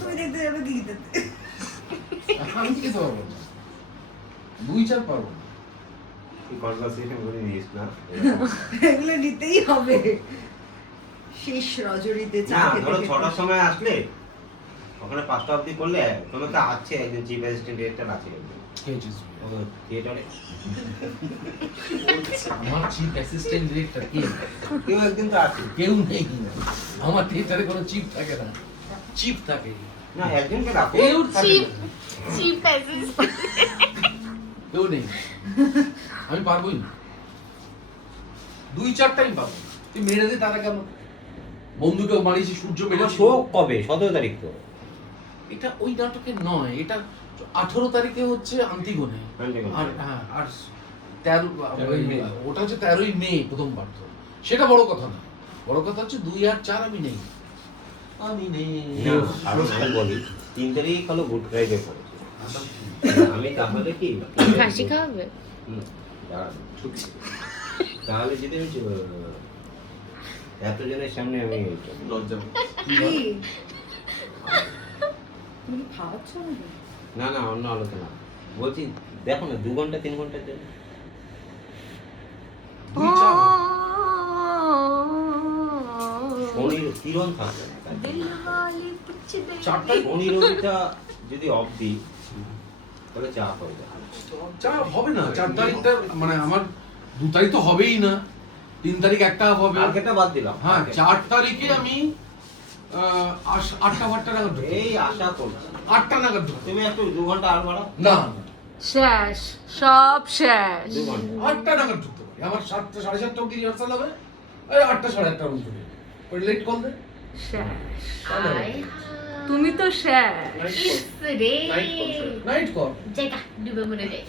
তুমি দেখতে যাবে কি দিতে? আমি খেতে পারবো না, 2-4 পারবো না। তুই কনভারসেশন করে নিস না। এগুলো নিতেই হবে শেষ রজনীতে চা না খেতে ধরো খেতে। 6টার সময় আসলে ওখানে 5টা অবধি করলে তোমার তো আছে একজন চিফ অ্যাসিস্ট্যান্ট ডিরেক্টর আছে থিয়েটারে আমার চিফ অ্যাসিস্ট্যান্ট ডিরেক্টর কে? কেউ একজন তো আছে। কেউ নেই। আমার থিয়েটারে কোনো চিফ থাকে না, চিফ থাকে না একজনকে রাখো। কেউ থাকে চিপ না। চিপ অ্যাসিস্ট্যান্ট কেউ নেই। আমি পারবোই না, 2-4 টাইম পাবো। তুই মেরে দে তারা কেন? বন্ধুকেও মারিয়েছি, সূর্য তোমার মেরেছি। শো কবে? 17 তারিখ তো। এটা ওই নাটকের নয়, এটা 18 তারিখে হচ্ছে আন্তিগোনে। আন্তিগোনে। আর হ্যাঁ, আর 13 মে, ওটা হচ্ছে 13ই মে প্রথম পার্থ। সেটা বড় কথা না, বড় কথা হচ্ছে 2 আর 4 আমি নেই। আমি নেই। না, আমি বলি 3 তারিখ হলো গুড ফ্রাইডে পড়েছে। আমি তাহলে কি কাশি খাওয়াবে দাঁড়ান। তাহলে যদি আমি এতজনের সামনে আমি লজ্জা। কি? তুমি কি খাওয়াচ্ছ নাকি? না না অন্য আলোচনা বলছি, দেখো না 2 ঘন্টা 3 ঘন্টার জন্য 2-4 শনির কিরণ থাকবে না। দিলওয়ালে কুছ দে 4টাই শনি রবিটা যদি অফ দিই তাহলে চা হয়ে যাবে। চা হবে না। 4 তারিখটা মানে আমার 2 তারিখ তো হবেই না, 3 তারিখ একটা হবে। আগেটা বাদ দিলাম। হ্যাঁ, 4 তারিখে আমি 8টা নাগাদ ঢুকবো। এই আশা করছি 8টা নাগাদ ঢুকবো। তুমি একটু 2 ঘন্টা আর বাড়াও। না, শেষ সব শেষ 2 ঘন্টা 8টা নাগাদ ঢুকতে পারি। আমার 7টা 7:30 অব্দি রিহার্সাল হবে। এই 8টা 8:30 অব্দি ঢুকবো। ওই লেট কল দে। শেষ তাহলে হবে। আয় তুমি তো শেষ Night call. ইস রে নাইট কল। জায়গা ডুবে মরে যাই